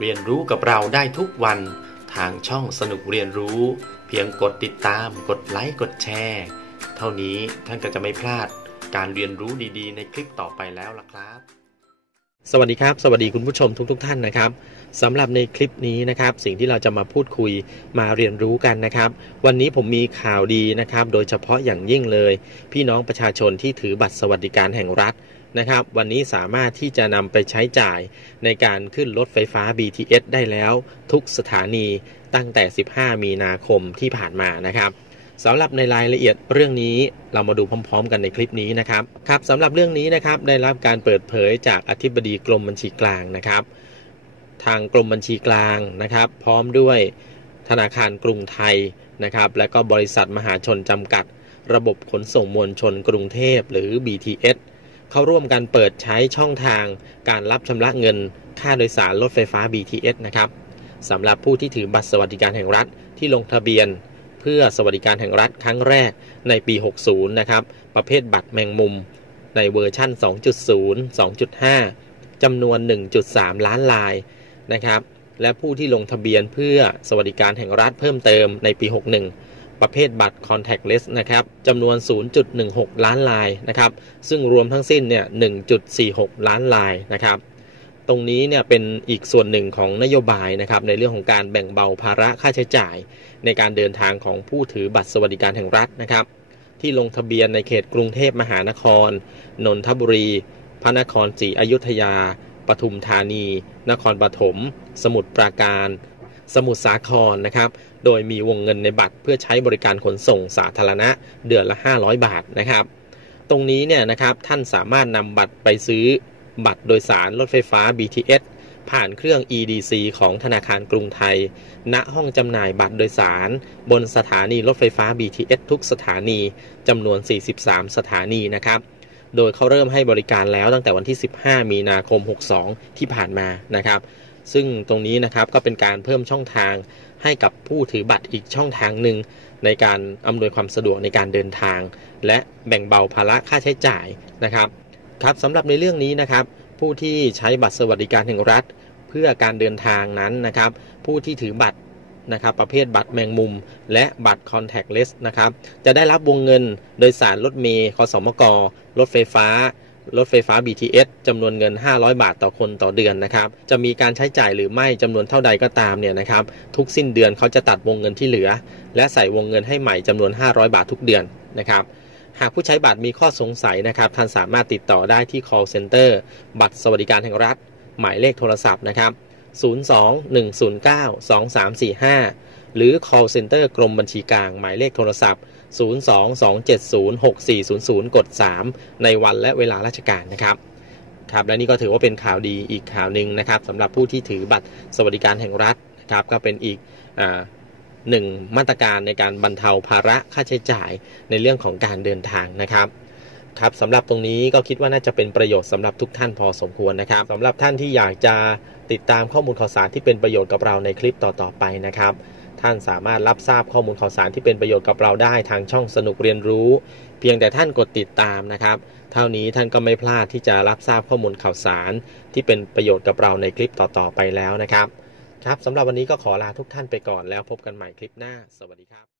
เรียนรู้กับเราได้ทุกวัน ทางช่องสนุกเรียนรู้ เพียงกดติดตาม กดไลค์ กดแชร์ เท่านี้ท่านก็จะไม่พลาดการเรียนรู้ดีๆ ในคลิปต่อไปแล้วล่ะครับ สวัสดีครับ สวัสดีคุณผู้ชมทุกๆทท่านนะครับสำหรับในคลิปนี้นะครับ สิ่งที่เราจะมาพูดคุยมาเรียนรู้กันนะครับ วันนี้ผมมีข่าวดีนะครับ โดยเฉพาะอย่างยิ่งเลย พี่น้องประชาชนที่ถือบัตรสวัสดิการแห่งรัฐ นะครับ วันนี้สามารถที่จะนำไปใช้จ่ายในการขึ้นรถไฟฟ้า BTS ได้แล้วทุกสถานีตั้งแต่ 15 มีนาคมที่ผ่านมานะครับสำหรับในรายละเอียดเรื่องนี้เรามาดูพร้อม ๆ กันในคลิปนี้นะครับครับสำหรับเรื่องนี้นะครับได้รับการเปิดเผยจากอธิบดีกรมบัญชีกลางนะครับ ทางกรมบัญชีกลางนะครับ พร้อมด้วยธนาคารกรุงไทยนะครับ และก็บริษัทมหาชนจำกัด ระบบขนส่งมวลชนกรุงเทพหรือ BTS เขาร่วมกันเปิดใช้ช่องทางการรับชำระเงินค่าโดยสารรถไฟฟ้า BTS นะครับสำหรับผู้ที่ถือบัตรสวัสดิการแห่งรัฐที่ลงทะเบียน เพื่อสวัสดิการแห่งรัฐครั้งแรกในปี 60 นะครับ ประเภทบัตรแมงมุม ในเวอร์ชั่น 2.0 2.5 จำนวน 1.3 ล้านลายนะครับ และผู้ที่ลงทะเบียนเพื่อสวัสดิการแห่งรัฐเพิ่มเติมในปี 61 ประเภทบัตร contactless นะครับจำนวน 0.16 ล้านลายนะครับซึ่งรวมทั้งสิ้นเนี่ย 1.46 ล้านลายนะครับตรงนี้เนี่ยเป็นอีกส่วนหนึ่งของนโยบายนะครับในเรื่องของการแบ่งเบาภาระค่าใช้จ่าย ในการเดินทางของผู้ถือบัตรสวัสดิการแห่งรัฐนะครับที่ลงทะเบียนในเขตกรุงเทพมหานคร นนทบุรี พระนครศรีอยุธยา ปทุมธานี นครปฐม สมุทรปราการ สมุทรสาครนะครับ โดยมีวงเงินในบัตรเพื่อใช้บริการขนส่งสาธารณะเดือนละ 500 บาทนะครับ ตรงนี้เนี่ยนะครับท่านสามารถนำบัตรไปซื้อบัตรโดยสารรถไฟฟ้า BTS ผ่านเครื่อง EDC ของธนาคารกรุงไทย ณ ห้องจำหน่ายบัตรโดยสาร บนสถานีรถไฟฟ้า BTS ทุกสถานีจำนวน 43 สถานีนะครับ โดยเขาเริ่มให้บริการแล้วตั้งแต่วันที่ 15 มีนาคม 62 ที่ผ่านมานะครับ ซึ่งตรงนี้นะครับก็เป็นการเพิ่มช่องทางให้กับผู้ถือบัตรอีกช่องทางหนึ่งในการอำนวยความสะดวกในการเดินทาง และแบ่งเบาภาระค่าใช้จ่ายนะครับครับสำหรับในเรื่องนี้นะครับ ผู้ที่ใช้บัตรสวัสดิการแห่งรัฐ เพื่อการเดินทางนั้นนะครับ ผู้ที่ถือบัตรนะครับประเภทบัตรแมงมุม และบัตร contactless นะครับ จะได้รับวงเงินโดยสารรถเมย์คสมกรถไฟฟ้า รถไฟฟ้า BTS จำนวนเงิน 500 บาทต่อคนต่อเดือนนะครับ จะมีการใช้จ่ายหรือไม่จำนวนเท่าใดก็ตามเนี่ยนะครับ ทุกสิ้นเดือนเขาจะตัดวงเงินที่เหลือ และใส่วงเงินให้ใหม่จำนวน 500 บาททุกเดือนนะครับ หากผู้ใช้บัตรมีข้อสงสัยนะครับ ท่านสามารถติดต่อได้ที่ call center บัตรสวัสดิการแห่งรัฐ หมายเลขโทรศัพท์นะครับ 02-109-2345 หรือ call center กรมบัญชีกลาง หมายเลขโทรศัพท์ 02-270-6400 กด 3 ในวันและเวลาราชการนะครับครับและนี่ก็ถือว่าเป็นข่าวดีอีกข่าวหนึ่งนะครับสำหรับผู้ที่ถือบัตรสวัสดิการแห่งรัฐนะครับ ก็เป็นอีกอหนึ่งมาตรการในการบรรเทาภาระค่าใช้จ่ายในเรื่องของการเดินทางนะครับครับสำหรับตรงนี้ก็คิดว่าน่าจะเป็นประโยชน์สำหรับทุกท่านพอสมควรนะครับสำหรับท่านที่อยากจะติดตามข้อมูลข่าวสารที่เป็นประโยชน์กับเราในคลิปต่อๆไปนะครับ ท่านสามารถรับทราบข้อมูลข่าวสารที่เป็นประโยชน์กับเราได้ทางช่องสนุกเรียนรู้ เพียงแต่ท่านกดติดตามนะครับ เท่านี้ท่านก็ไม่พลาดที่จะรับทราบข้อมูลข่าวสาร ที่เป็นประโยชน์กับเราในคลิปต่อๆไปแล้วนะครับ ครับสำหรับวันนี้ก็ขอลาทุกท่านไปก่อนแล้วพบกันใหม่คลิปหน้า สวัสดีครับ